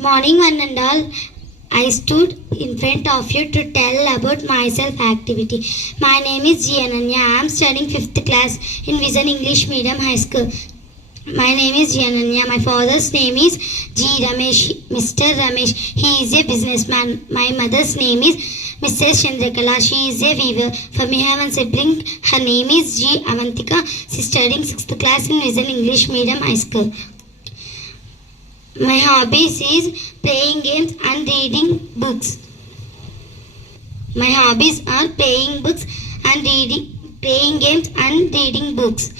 Morning, one and all. I stood in front of you to tell about myself activity. My name is G. Ananya. I am studying 5th class in Vision English Medium High School. My name is G. Ananya. My father's name is G. Ramesh, Mr. Ramesh. He is a businessman. My mother's name is Mrs. Chandrakala. She is a weaver. For me, I have one sibling. Her name is G. Avantika. She is studying 6th class in Vision English Medium High School. My hobbies is playing games and reading books. My hobbies are playing games and reading books.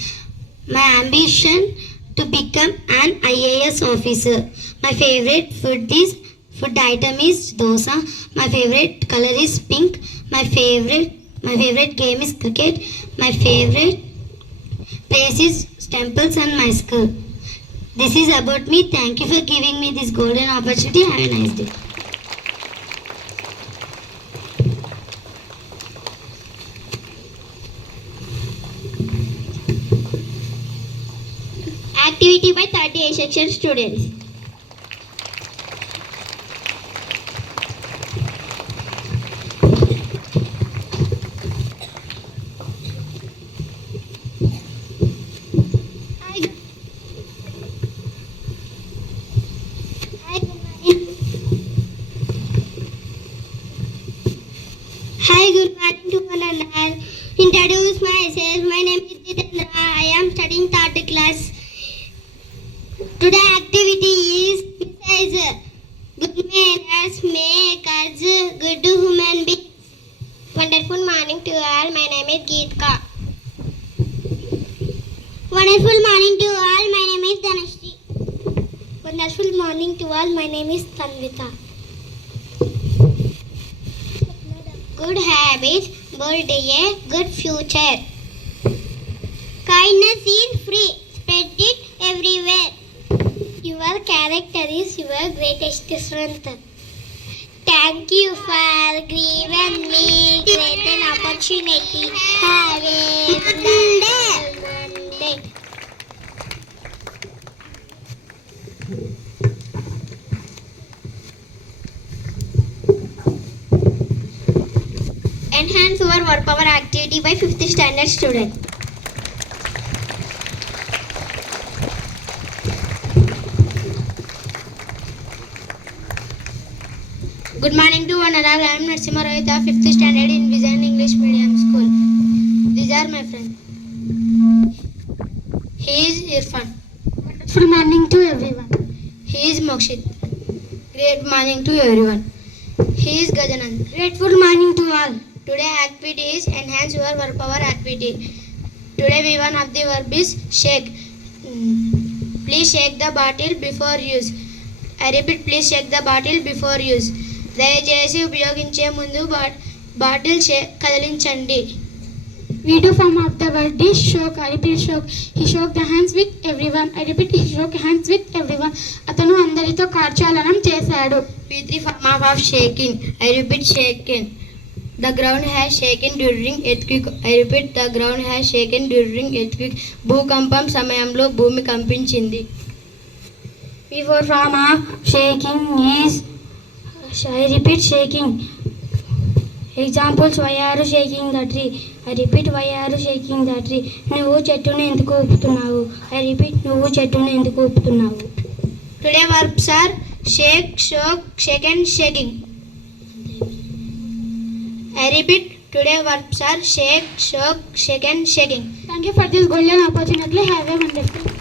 My ambition to become an IAS officer. My favorite food item is dosa. My favorite color is pink. My favorite game is cricket. My favorite place is temples and my school. This is about me. Thank you for giving me this golden opportunity. Have a nice day. Activity by 38 section students. Hi, good morning to one and all. Introduce myself. My name is Jitendra. I am studying 3rd class. Today activity is besides good manners make us good human beings. Wonderful morning to all. My name is Geetka. Wonderful morning to all. My name is Dhanashri. Wonderful morning to all. My name is Tanvita. Good habits build a good future. Kindness is free. Spread it everywhere. Your character is your greatest strength. Thank you for giving me great an opportunity. Have a good day. Enhance your word power activity by 5th standard student. Good morning to one and all. I am Narsimha Rohita, 5th standard in Vision English Medium School. These are my friends. He is Irfan. Good morning to everyone. He is Mokshit. Great morning to everyone. He is Gajanan. Grateful morning to all. Today activity is enhance your verb power activity. Today we one of the verb is shake. Please shake the bottle before use. I repeat, please shake the bottle before use. దయచేసి ఉపయోగించే ముందు bottle కదిలించండి. We do form of the word is shook. I repeat shook. He shook the hands with everyone. I repeat, he shook hands with everyone. అతను అందరితో కార్చాలనం చేశాడు. We form of shaking. I repeat shaking. The ground has shaken during earthquake. I repeat, the ground has shaken during earthquake. భూకంపం సమయంలో భూమి కంపించింది. Before form of shaking is, I repeat, shaking. Examples, why are you shaking the tree? I repeat, why are you shaking the tree? నువ్వు చెట్టును ఎందుకు ఊపుతున్నావు? I repeat, నువ్వు చెట్టును ఎందుకు ఊపుతున్నావు? Today verbs are shake, shock, shake and shaking. I repeat, today verbs are shake, shock, shake and shaking. Thank you for this golden opportunity. Have a wonderful day.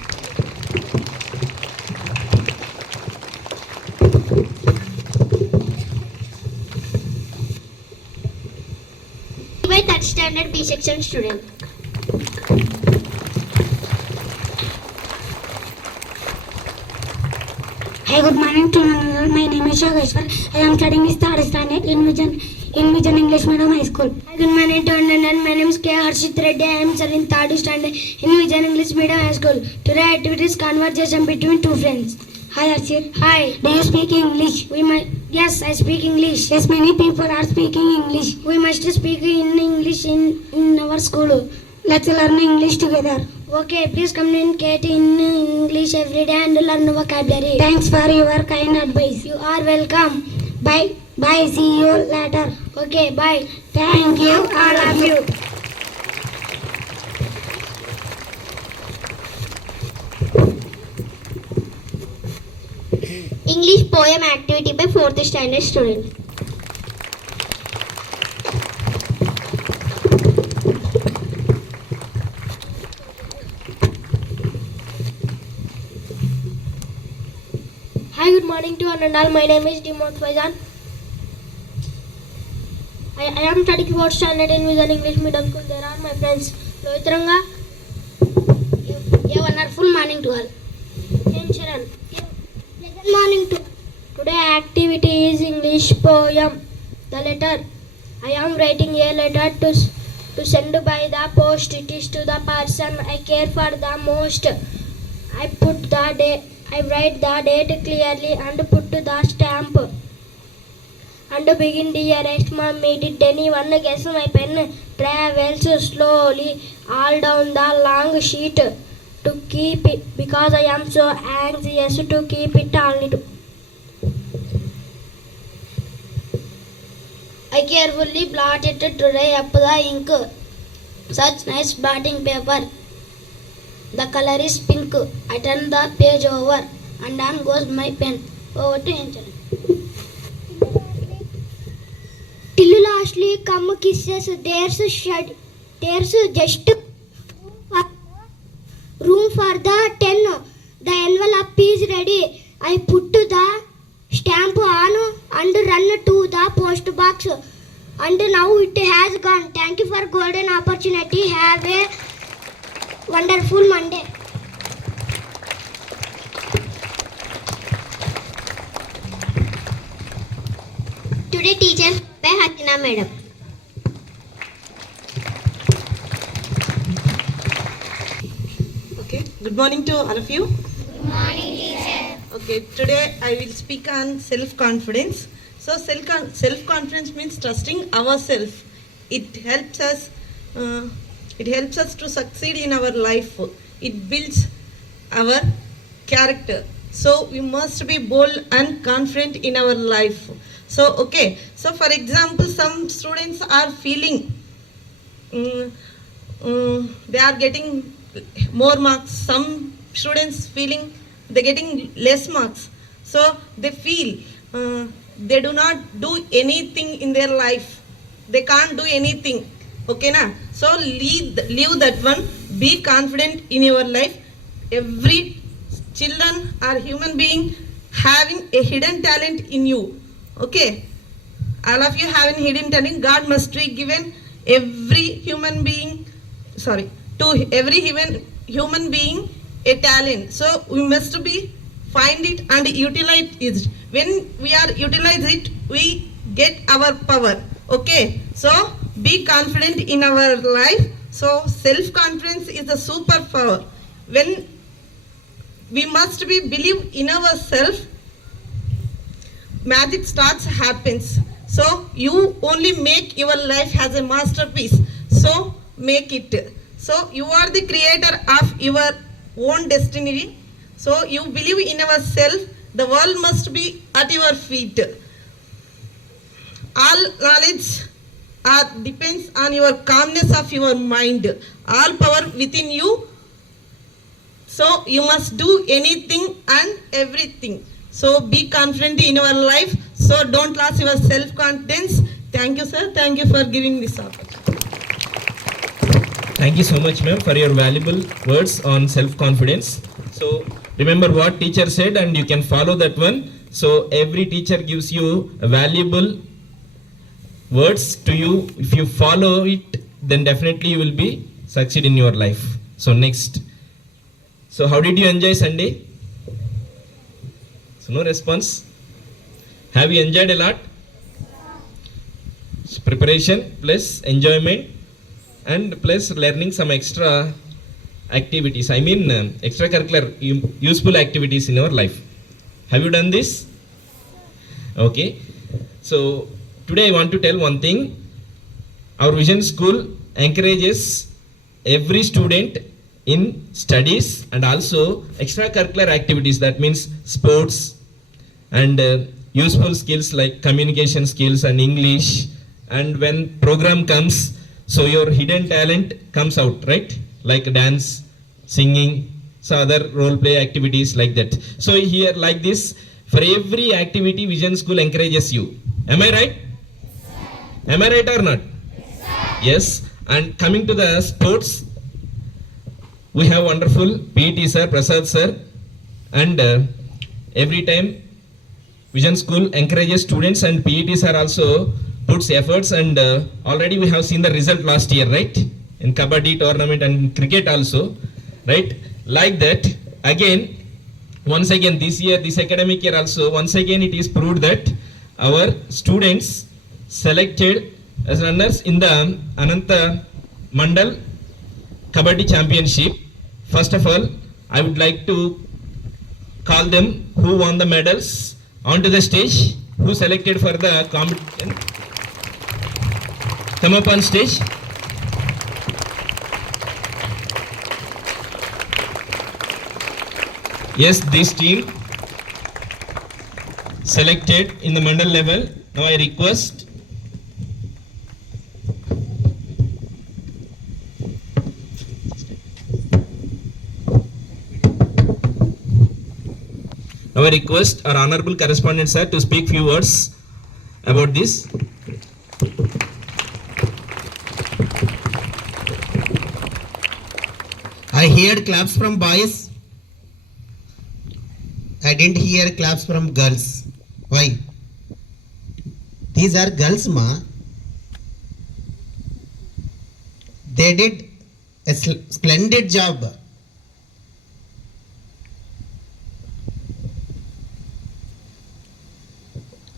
By 3rd standard B section student. Hi, good morning to all. My name is Yogeshwar. I am studying 3rd standard in Vision English Medium High School. Hi, good morning to all. My name is K. Harshit Reddy. I am studying 3rd standard in Vision English Medium High School. Today activity is conversation between two friends. Hi Harshit. Hi. Do you speak English? Yes, I speak English. Yes, many people are speaking English. We must speak in English in our school. Let's learn English together. Okay, please communicate in English every day and learn vocabulary. Thanks for your kind advice. You are welcome. Bye. Bye. See you later. Okay, bye. Thank you, all of you. English poem activity by 4th standard student. Hi, good morning to one and all. My name is Dimot Faizan. I am studying 4th standard in Vision English Medium School. There are my friends Lohit Ranga. A wonderful morning to all. Charan. Pleasant morning to all. Today activity is English poem. The letter. I am writing a letter to send by the post. It is to the person I care for the most. I write the date clearly and put the stamp. And begin, dearest mommy, did anyone guess my pen travels slowly all down the long sheet to keep it, because I am so anxious to keep it only to. I carefully blotted today up the ink. Such nice blotting paper. The color is pink. I turn the page over and on goes my pen. Over to Anjali. Till lastly come kisses. There's just room for the 10. The envelope is ready. I put the stamp on and run to the post box. And now it has gone. Thank you for golden opportunity. Have a wonderful Monday. Today teacher by Hasina madam. Okay, good morning to all of you. Good morning, teacher. Okay, today I will speak on self-confidence. So self-confidence means trusting ourselves. It helps us to succeed in our life. It builds our character. So we must be bold and confident in our life. So okay, so for example, some students are feeling they are getting more marks. Some students feeling they're getting less marks. So they feel they do not do anything in their life. They can't do anything. Okay, na? So leave that one. Be confident in your life. Every children or human being having a hidden talent in you. Okay, all of you have a hidden talent. God must be given every human being. To every human being a talent. So we must be find it and utilize it. When we are utilize it, we get our power. Okay, so be confident in our life. So self-confidence is a superpower. When we must be believe in ourselves, magic starts happens. So you only make your life as a masterpiece. So make it. So you are the creator of your own destiny. So you believe in yourself. The world must be at your feet. All knowledge depends on your calmness of your mind. All power within you. So you must do anything and everything. So be confident in your life. So don't lose your self-confidence. Thank you, sir. Thank you for giving this opportunity. Thank you so much, ma'am, for your valuable words on self-confidence. So remember what teacher said and you can follow that one. So every teacher gives you a valuable words to you. If you follow it, then definitely you will be succeed in your life. So next. So how did you enjoy Sunday? So no response. Have you enjoyed a lot? So preparation plus enjoyment and plus learning some extra activities. I mean extracurricular useful activities in your life. Have you done this? Okay. So today I want to tell one thing. Our Vision School encourages every student in studies and also extracurricular activities, that means sports and useful skills like communication skills and English. And when program comes, so your hidden talent comes out, right? Like dance, singing, so other role play activities like that. So here like this, for every activity Vision School encourages you. Am I right? Am I right or not? Yes. And coming to the sports, we have wonderful PT sir, Prasad sir, and every time Vision School encourages students, and PET sir also puts efforts, and already we have seen the result last year, right? In Kabaddi tournament and cricket also, right? Like that, again, once again this year, this academic year also, once again it is proved that our students selected as runners in the Ananta Mandal Kabaddi Championship. First of all, I would like to call them who won the medals onto the stage, who selected for the competition. Come up on stage. Yes, this team selected in the Mandal level. Now I request our honorable correspondent sir to speak few words about this. I heard claps from boys. I didn't hear claps from girls. Why? These are girls, ma. They did a splendid job.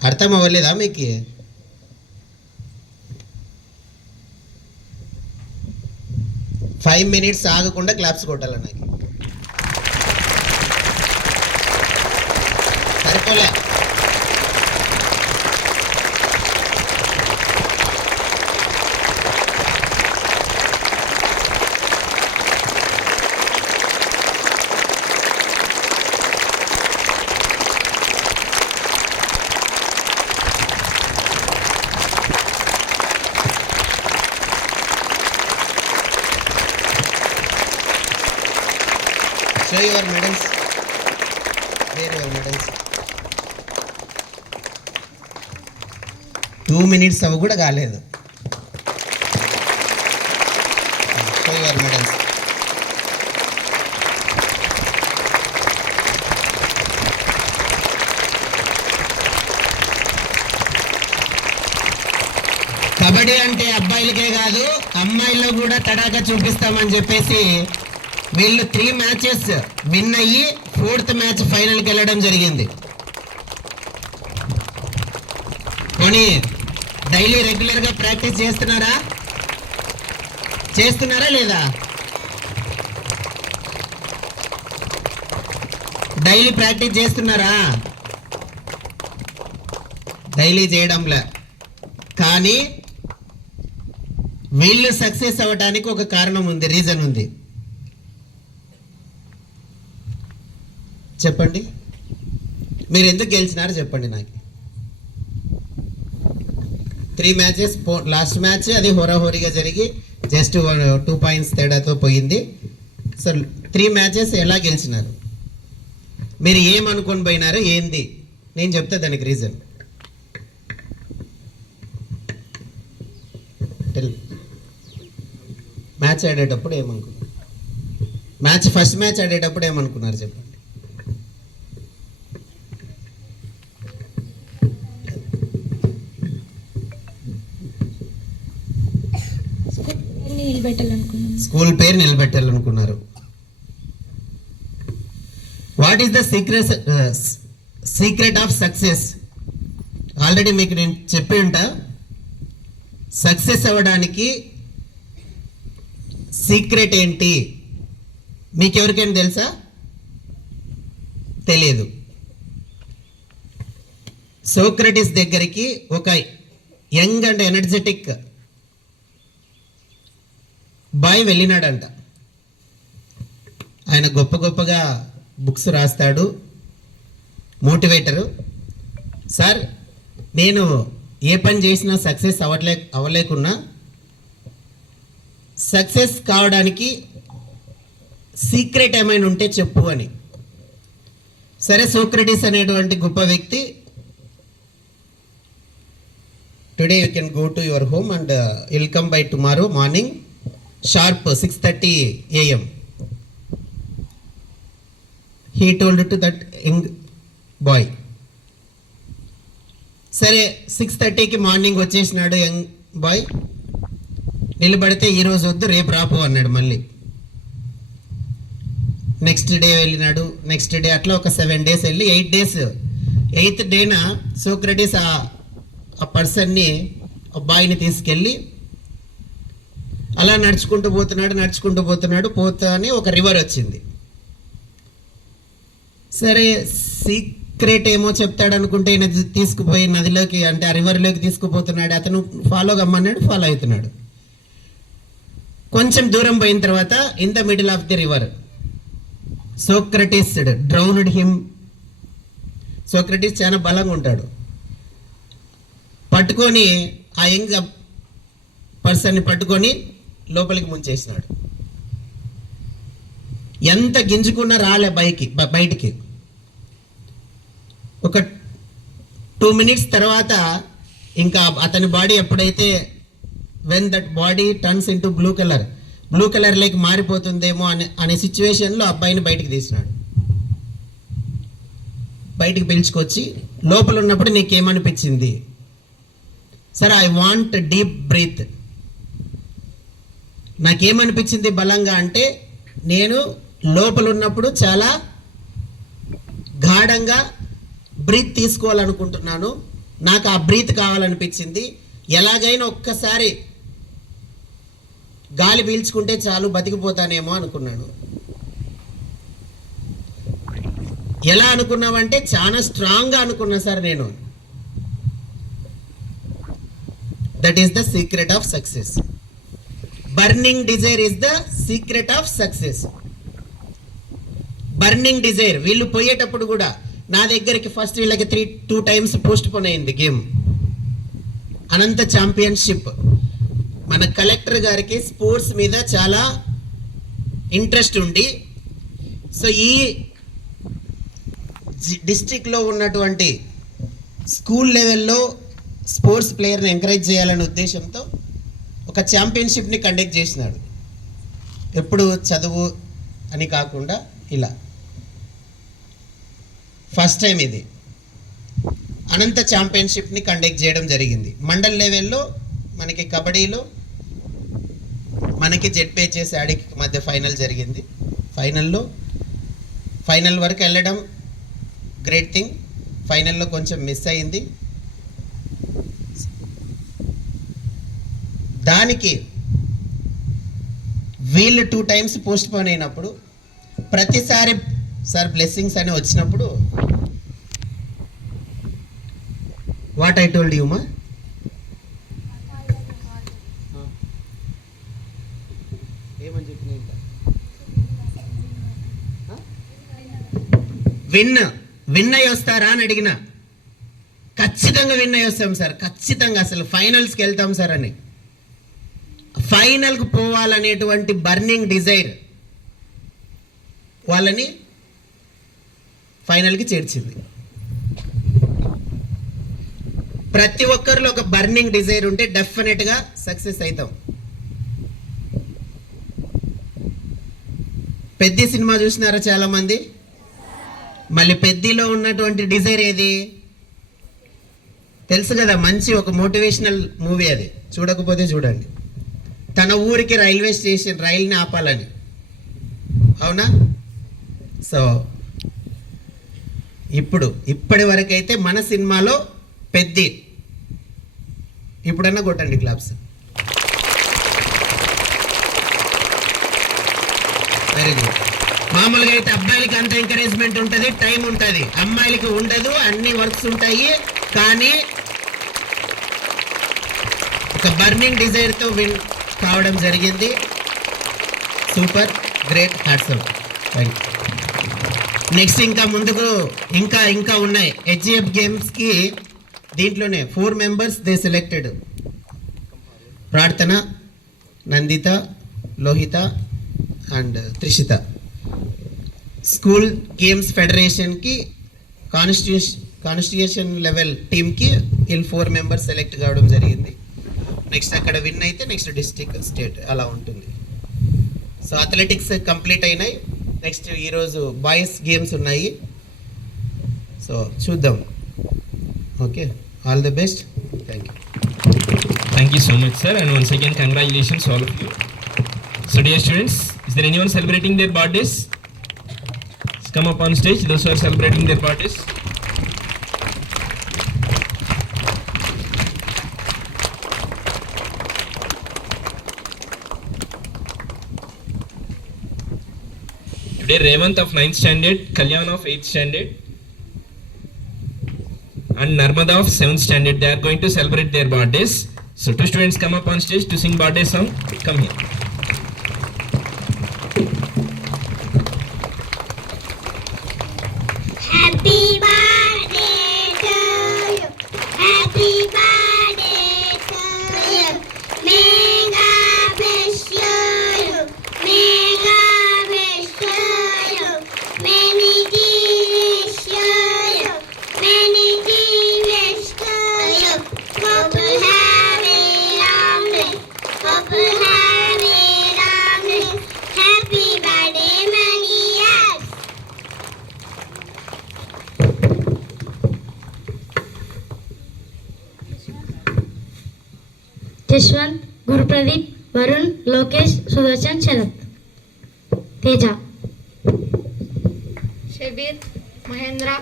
అర్థం అవ్వలేదా మీకు? 5 minutes ఆగకుండా claps కొట్టాలి నాకు. సరిపోలే. Show your medals. Where your medals? 2 minutes అవి కూడా కాలేదు. Show your medals. కబడ్డీ అంటే అబ్బాయిలకే కాదు అమ్మాయిల్లో కూడా తడాకా చూపిస్తామని చెప్పేసి వీళ్ళు 3 మ్యాచెస్ విన్ అయ్యి 4th మ్యాచ్ ఫైనల్కి వెళ్ళడం జరిగింది. పోనీ డైలీ రెగ్యులర్గా ప్రాక్టీస్ చేస్తున్నారా లేదా? డైలీ ప్రాక్టీస్ చేస్తున్నారా? డైలీ చేయడంలే. కానీ వీళ్ళు సక్సెస్ అవ్వడానికి ఒక కారణం ఉంది, రీజన్ ఉంది. చెప్పండి, మీరు ఎందుకు గెలిచినారో చెప్పండి నాకు. 3 మ్యాచెస్, లాస్ట్ మ్యాచ్ అది హోరాహోరీగా జరిగి జస్ట్ 2 పాయింట్స్ తేడాతో పోయింది. సో 3 మ్యాచెస్ ఎలా గెలిచినారు? మీరు ఏమనుకొని పోయినారో ఏంది నేను చెప్తే దానికి రీజన్. మ్యాచ్ ఆడేటప్పుడు ఏమనుకున్నారు? ఫస్ట్ మ్యాచ్ ఆడేటప్పుడు ఏమనుకున్నారు చెప్పండి. స్కూల్ పేరు నిలబెట్టాలనుకున్నారు. What is the secret of success? Already మీకు నేను చెప్పి ఉంటా. సక్సెస్ అవ్వడానికి సీక్రెట్ ఏంటి మీకు ఎవరికైనా తెలుసా? తెలియదు. సోక్రటిస్ దగ్గరికి ఒక యంగ్ అండ్ ఎనర్జెటిక్ బాయ్ వెళ్ళినాడంట. ఆయన గొప్ప గొప్పగా బుక్స్ రాస్తాడు, మోటివేటరు. సార్ నేను ఏ పని చేసినా సక్సెస్ అవ్వలేకున్నా సక్సెస్ కావడానికి సీక్రెట్ ఏమైనా ఉంటే చెప్పు అని. సరే, సోక్రటీస్ అనేటువంటి గొప్ప వ్యక్తి, today you can go to your home and will come by tomorrow morning sharp 6:30 AM. He told to that young boy. సరే, 6:30కి మార్నింగ్ వచ్చేసినాడు యంగ్ బాయ్. నిలబడితే ఈరోజు వద్దు రేపు రాపు అన్నాడు మళ్ళీ. నెక్స్ట్ డే వెళ్ళినాడు, నెక్స్ట్ డే, అట్లా ఒక 7 days వెళ్ళి 8 days, 8th డేన సోక్రటీస్ ఆ పర్సన్ని, ఆ బాయ్ని తీసుకెళ్ళి అలా నడుచుకుంటూ పోతున్నాడు. పోతానే ఒక రివర్ వచ్చింది. సరే, సీక్రెట్ ఏమో చెప్తాడు అనుకుంటే ఈయన తీసుకుపోయి నదిలోకి, అంటే ఆ రివర్లోకి తీసుకుపోతున్నాడు. అతను ఫాలో కమ్మన్నాడు, ఫాలో అవుతున్నాడు. కొంచెం దూరం పోయిన తర్వాత in the middle of the river Socrates drowned him. Socrates చాలా బలంగా ఉంటాడు. పట్టుకొని ఆ యంగ్ పర్సన్ని పట్టుకొని లోపలికి ముంచేసినాడు. ఎంత గింజుకున్నా రాలే బయటికి. ఒక 2 minutes తర్వాత ఇంకా అతని బాడీ ఎప్పుడైతే when that body turns into blue colour like మారిపోతుందేమో అనే సిచ్యువేషన్లో అబ్బాయిని బయటికి తీసినాడు. బయటికి పిలుచుకొచ్చి లోపల ఉన్నప్పుడు నీకేమనిపించింది? Sir, I want deep breath. నాకేమనిపించింది బలంగా అంటే, నేను లోపల ఉన్నప్పుడు చాలా గాఢంగా బ్రీత్ తీసుకోవాలనుకుంటున్నాను, నాకు ఆ బ్రీత్ కావాలనిపించింది. ఎలాగైనా ఒక్కసారి గాలి పీల్చుకుంటే చాలు, బతికిపోతానేమో అనుకున్నాను. ఎలా అనుకున్నావంటే చాలా స్ట్రాంగ్గా అనుకున్నా సార్ నేను. That is the secret of success. Burning desire is the secret of success. Burning desire. వీళ్ళు పోయేటప్పుడు కూడా నా దగ్గరికి ఫస్ట్ వీళ్ళకి 2 times పోస్ట్ పోన్ అయింది గేమ్. అనంత ఛాంపియన్షిప్. మన కలెక్టర్ గారికి స్పోర్ట్స్ మీద చాలా ఇంట్రెస్ట్ ఉండి, సో ఈ డిస్ట్రిక్ట్లో ఉన్నటువంటి స్కూల్ లెవెల్లో స్పోర్ట్స్ ప్లేయర్ని ఎంకరేజ్ చేయాలనే ఉద్దేశంతో ఒక ఛాంపియన్షిప్ని కండక్ట్ చేసినాడు. ఎప్పుడు చదువు అని కాకుండా ఇలా ఫస్ట్ టైం ఇది అనంత ఛాంపియన్షిప్ని కండక్ట్ చేయడం జరిగింది. మండల్ లెవెల్లో మనకి కబడ్డీలో మనకి జెడ్పీహెచ్ఎస్ యాడికి మధ్య ఫైనల్ జరిగింది. ఫైనల్ వరకు వెళ్ళడం గ్రేట్ థింగ్. ఫైనల్లో కొంచెం మిస్ అయింది. దానికి వీళ్ళు 2 times పోస్ట్ పోన్ అయినప్పుడు ప్రతిసారి సార్ బ్లెస్సింగ్స్ అని వచ్చినప్పుడు వాట్ ఐ టోల్డ్ యూ మా, ఏమని చెప్పిన విన్ అయ్యి వస్తారా అని అడిగిన, ఖచ్చితంగా విన్ అయ్యి వస్తాం సార్, ఖచ్చితంగా అసలు ఫైనల్స్కి వెళ్తాం సార్ అని. ఫైనల్కి పోవాలనేటువంటి బర్నింగ్ డిజైర్ వాళ్ళని ఫైనల్కి చేర్చింది. ప్రతి ఒక్కరిలో ఒక బర్నింగ్ డిజైర్ ఉంటే డెఫినెట్గా సక్సెస్ అవుతాం. పెద్ద సినిమా చూసినారా చాలామంది? మళ్ళీ పెద్దలో ఉన్నటువంటి డిజైర్ ఏది తెలుసు కదా, మంచి ఒక మోటివేషనల్ మూవీ అది. చూడకపోతే చూడండి. తన ఊరికి రైల్వే స్టేషన్ రైల్ని ఆపాలని, అవునా? సో ఇప్పటి వరకైతే మన సినిమాలో పెద్ది. ఇప్పుడన్నా కొట్టండి క్లాప్స్. Very good. మామూలుగా అయితే అబ్బాయిలకి అంత ఎంకరేజ్మెంట్ ఉంటుంది, టైం ఉంటుంది, అమ్మాయిలకి ఉండదు, అన్ని వర్క్స్ ఉంటాయి. కానీ ఒక బర్నింగ్ డిజైర్తో విన్ కావడం జరిగింది. Super, great, hats off. Next ఇంకా ముందుకు ఇంకా ఉన్నాయి. హెచ్జిఎఫ్ గేమ్స్కి దీంట్లోనే 4 members they selected. Prarthana, Nanditha, Lohitha and Trishitha. School games ఫెడరేషన్కి కాన్స్టిట్యూషన్ లెవెల్ టీమ్కి వీళ్ళు 4 మెంబర్స్ సెలెక్ట్ కావడం జరిగింది. నెక్స్ట్ అక్కడ విన్ అయితే నెక్స్ట్ డిస్ట్రిక్ట్, స్టేట్ అలా ఉంటుంది. సో అథ్లెటిక్స్ కంప్లీట్ అయినాయి. నెక్స్ట్ ఈరోజు బాయ్స్ గేమ్స్ ఉన్నాయి. సో చూద్దాం. Okay, all the best. Thank you. Thank you so much, sir, and once again congratulations all of you. So dear students, is there anyone celebrating their birthdays? Come up on stage, those who are celebrating their birthdays. Today Revant of 9th standard, Kalyan of 8th standard and Narmada of 7th standard, they are going to celebrate their birthdays. So 2 students come up on stage to sing birthday song. Come here. Happy birthday to you. Happy birthday to you. May God bless you. May God bless you. Many years to you. Many years to you. Hope you have a long day. Hope you have a long day. Happy birthday, many years. Jashwanth, Gurupradeep, Varun, Lokesh, Sudarshan, Sharath, Teja, Shabir, Mahendra,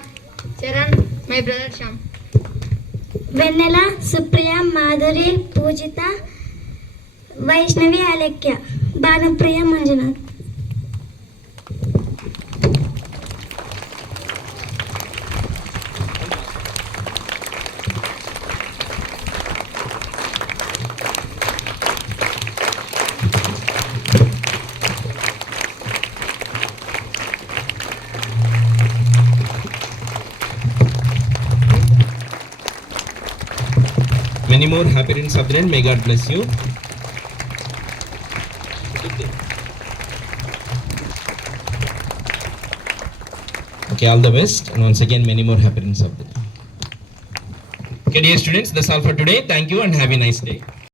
Charan, my brother Sham. Vennela, Supriya, Madhuri, Poojitha, Vaishnavi, Alekhya, Bhanupriya, Manjunath. Many more happy returns of the day. May God bless you. Okay, all the best, and once again many more happy returns of the day. Okay, dear students, that's all for today. Thank you and have a nice day.